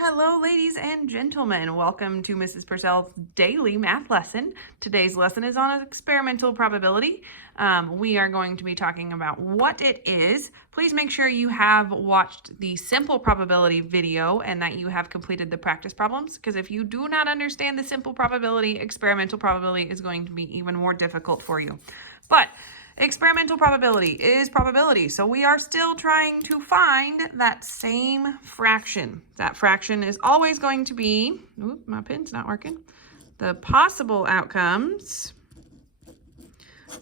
Hello, ladies and gentlemen. Welcome to Mrs. Purcell's daily math lesson. Today's lesson is on experimental probability. We are going to be talking about what it is. Please make sure you have watched the simple probability video and that you have completed the practice problems, because if you do not understand the simple probability, experimental probability is going to be even more difficult for you. But experimental probability is probability, so we are still trying to find that same fraction. That fraction is always going to be, oop, my pen's not working, the possible outcomes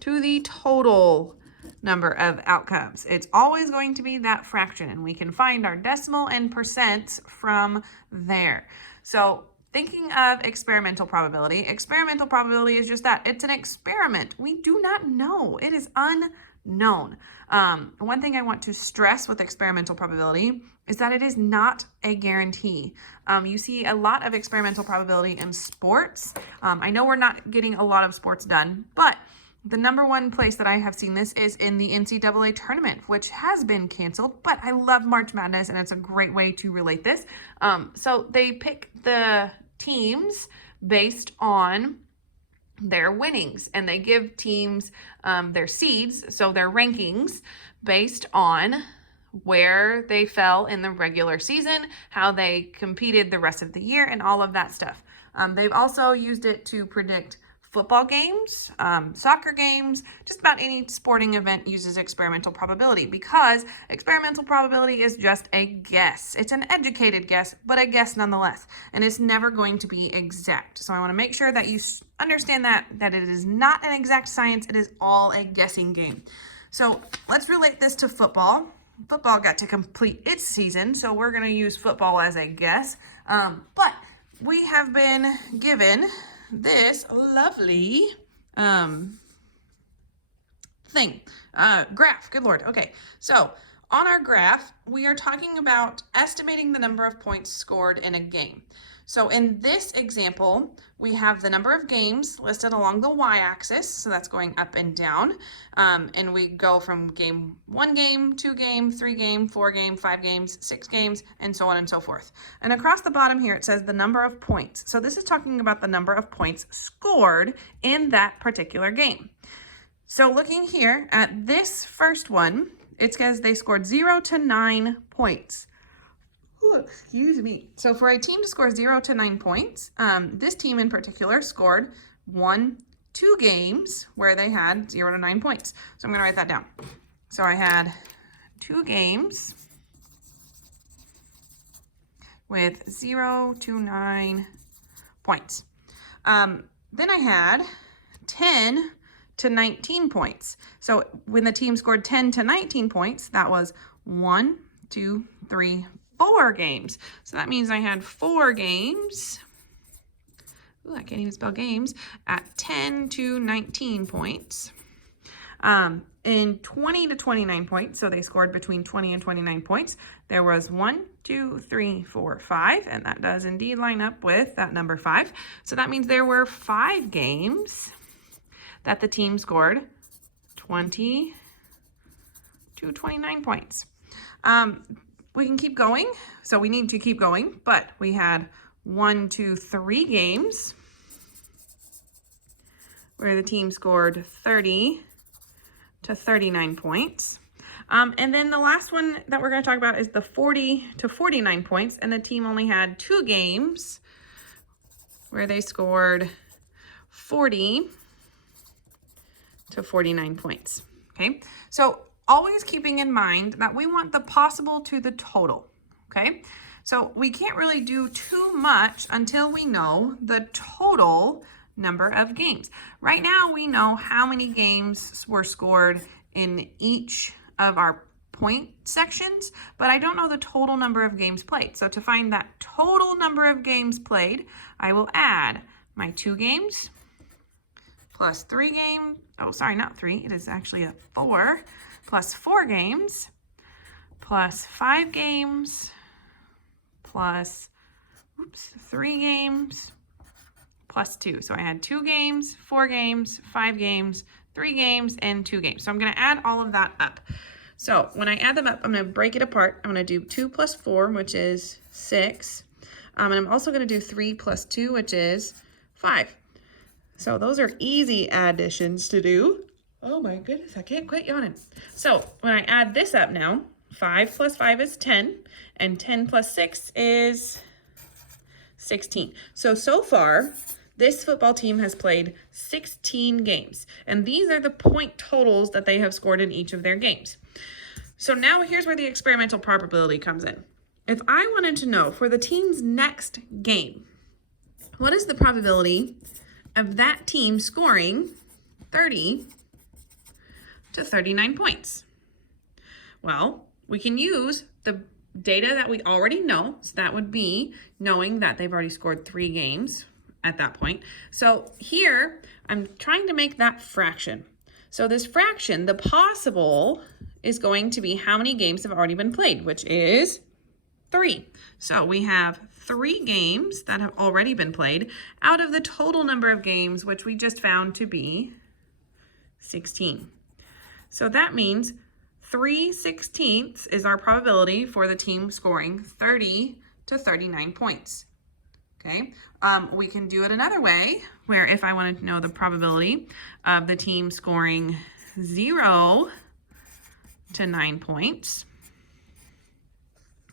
to the total number of outcomes. It's always going to be that fraction, and we can find our decimal and percents from there. So thinking of experimental probability is just that. It's an experiment. We do not know. It is unknown. One thing I want to stress with experimental probability is that it is not a guarantee. You see a lot of experimental probability in sports. I know we're not getting a lot of sports done, but the number one place that I have seen this is in the NCAA tournament, which has been canceled, but I love March Madness, and it's a great way to relate this. So they pick the teams based on their winnings, and they give teams their seeds, so their rankings, based on where they fell in the regular season, how they competed the rest of the year, and all of that stuff. They've also used it to predict football games, soccer games, just about any sporting event uses experimental probability, because experimental probability is just a guess. It's an educated guess, but a guess nonetheless, and it's never going to be exact. So I want to make sure that you understand that it is not an exact science. It is all a guessing game. So let's relate this to football. Football got to complete its season, so we're going to use football as a guess. But we have been given this lovely graph. Good Lord. Okay, so on our graph, we are talking about estimating the number of points scored in a game. So in this example, we have the number of games listed along the y-axis, so that's going up and down, and we go from game, 1 game, 2 game, 3 game, 4 game, 5 games, 6 games, and so on and so forth. And across the bottom here, it says the number of points. So this is talking about the number of points scored in that particular game. So looking here at this first one, it says they scored 0 to 9 points. Ooh, excuse me. So for a team to score 0 to 9 points, this team in particular scored 2 games where they had 0 to 9 points. So I'm going to write that down. So I had 2 games with 0 to 9 points. Then I had 10 to 19 points. So when the team scored 10 to 19 points, that was 1, 2, 3, 4 games. So that means I had 4 games. Ooh, I can't even spell games. At 10 to 19 points. In 20 to 29 points, so they scored between 20 and 29 points, there was 1, 2, 3, 4, 5, and that does indeed line up with that number 5. So that means there were 5 games that the team scored 20 to 29 points. We can keep going, so we need to keep going, but we had 1, 2, 3 games where the team scored 30 to 39 points. And then the last one that we're going to talk about is the 40 to 49 points, and the team only had 2 games where they scored 40 to 49 points. Okay, so always keeping in mind that we want the possible to the total. Okay, so we can't really do too much until we know the total number of games. Right now we know how many games were scored in each of our point sections, but I don't know the total number of games played. So to find that total number of games played, I will add my 2 games plus 3 games. Oh, sorry, not 3. It is actually a 4 plus 4 games plus 5 games plus 3 games plus 2. So I had 2 games, 4 games, 5 games, 3 games, and 2 games. So I'm going to add all of that up. So when I add them up, I'm going to break it apart. I'm going to do 2 plus 4, which is 6, And I'm also going to do 3 plus 2, which is 5. So those are easy additions to do. Oh my goodness, I can't quit yawning. So when I add this up now, 5 plus 5 is 10, and 10 plus 6 is 16. So far, this football team has played 16 games, and these are the point totals that they have scored in each of their games. So now here's where the experimental probability comes in. If I wanted to know for the team's next game, what is the probability of that team scoring 30 to 39 points? Well, we can use the data that we already know. So that would be knowing that they've already scored 3 games at that point. So here, I'm trying to make that fraction. So this fraction, the possible, is going to be how many games have already been played, which is 3. So we have 3 games that have already been played out of the total number of games, which we just found to be 16. So that means 3/16 is our probability for the team scoring 30 to 39 points. Okay, we can do it another way, where if I wanted to know the probability of the team scoring 0 to 9 points.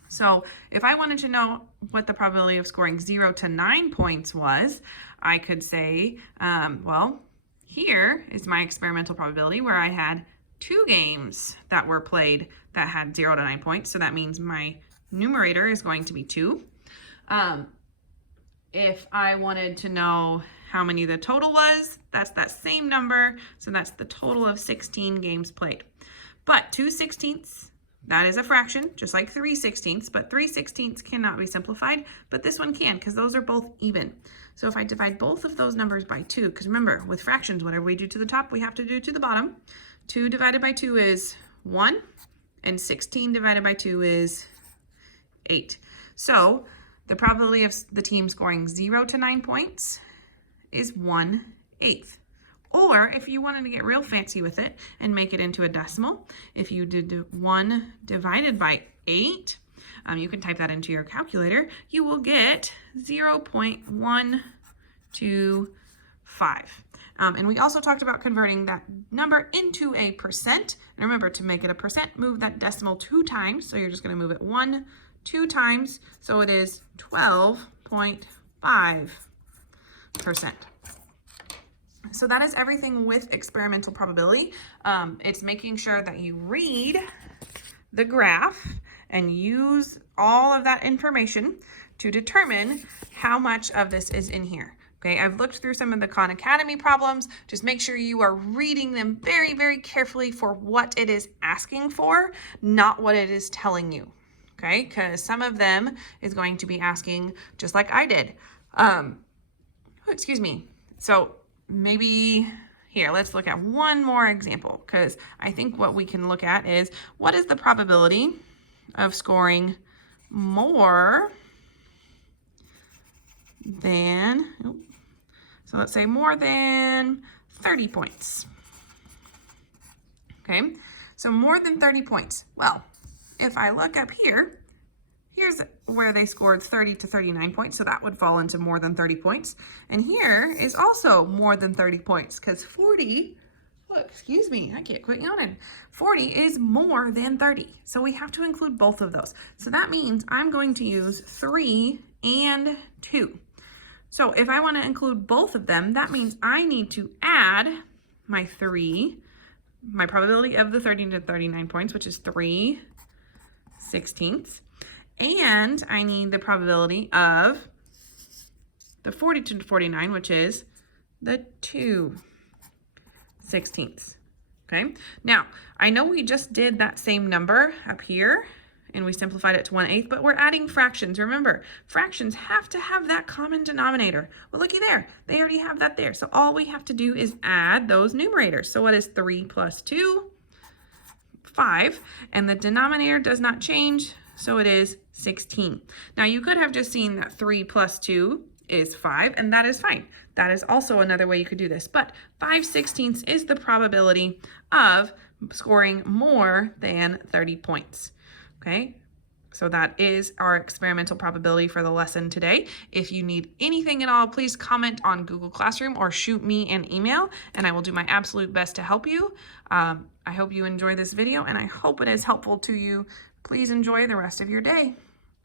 So if I wanted to know what the probability of scoring 0 to 9 points was, I could say, well, here is my experimental probability where I had 2 games that were played that had 0 to 9 points. So that means my numerator is going to be 2. If I wanted to know how many the total was, that's that same number. So that's the total of 16 games played. But 2/16, that is a fraction, just like 3/16, but 3/16 cannot be simplified, but this one can because those are both even. So if I divide both of those numbers by 2, because remember, with fractions, whatever we do to the top, we have to do to the bottom. 2 divided by 2 is 1, and 16 divided by 2 is 8. So the probability of the team scoring 0 to 9 points is 1/8. Or if you wanted to get real fancy with it and make it into a decimal, if you did 1 divided by 8, you can type that into your calculator, you will get 0.125. And we also talked about converting that number into a percent. And remember, to make it a percent, move that decimal 2 times. So you're just going to move it 2 times. So it is 12.5%. So that is everything with experimental probability. It's making sure that you read the graph and use all of that information to determine how much of this is in here. Okay, I've looked through some of the Khan Academy problems. Just make sure you are reading them very, very carefully for what it is asking for, not what it is telling you. Okay, because some of them is going to be asking just like I did. Excuse me. So maybe here, let's look at one more example, because I think what we can look at is what is the probability of scoring more than, so let's say more than 30 points. Okay, so more than 30 points. Well, if I look up here, here's where they scored 30 to 39 points, so that would fall into more than 30 points. And here is also more than 30 points, because 40, excuse me, I can't quit yawning. 40 is more than 30, so we have to include both of those. So that means I'm going to use 3 and 2. So if I want to include both of them, that means I need to add my 3, my probability of the 30 to 39 points, which is 3/16. And I need the probability of the 40 to 49, which is the 2/16. Okay, now I know we just did that same number up here and we simplified it to 1/8, but we're adding fractions. Remember, fractions have to have that common denominator. Well, looky there, they already have that there. So all we have to do is add those numerators. So what is 3 plus 2? 5, and the denominator does not change, so it is 16. Now you could have just seen that 3 plus 2 is 5, and that is fine. That is also another way you could do this, but 5/16 is the probability of scoring more than 30 points. Okay, So that is our experimental probability for the lesson today. If you need anything at all, please comment on Google Classroom or shoot me an email, and I will do my absolute best to help you. I hope you enjoy this video, and I hope it is helpful to you. Please enjoy the rest of your day.